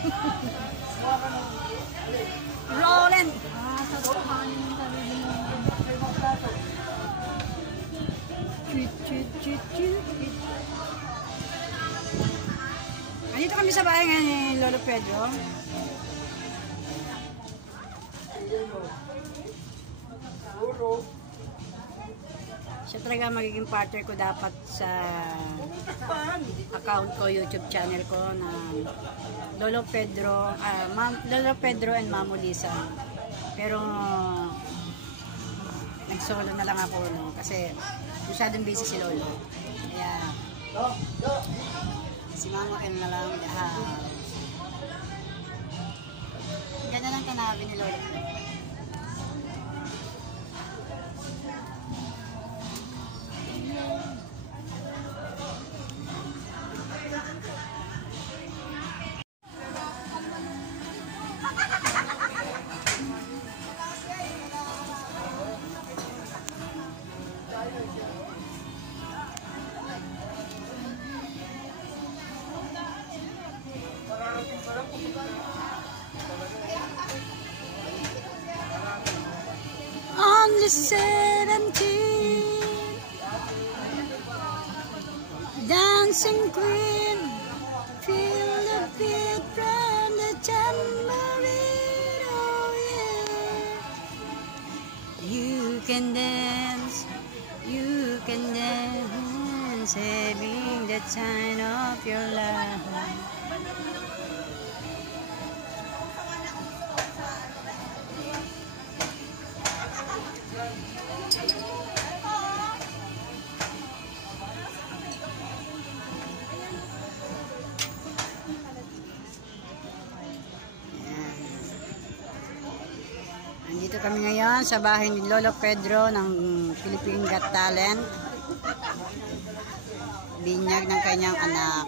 Roland! Andito kami sa bahay ngayon ni Lolo Pedro. Siya talaga magiging partner ko dapat sa account ko, YouTube channel ko na Lolo Pedro and Mamo Lisa. Pero nag-solo na lang ako, no? Kasi masyadong busy si Lolo. Kaya si Mamo Ken na lang. Ganyan lang kanabi ni Lolo. Only 17, dancing queen, feel the beat from the tambourine, oh yeah. You can dance, having the time of your life. Nandito kami ngayon sa bahay ni Lolo Pedro ng Philippine Got Talent. Binyag ng kanyang anak.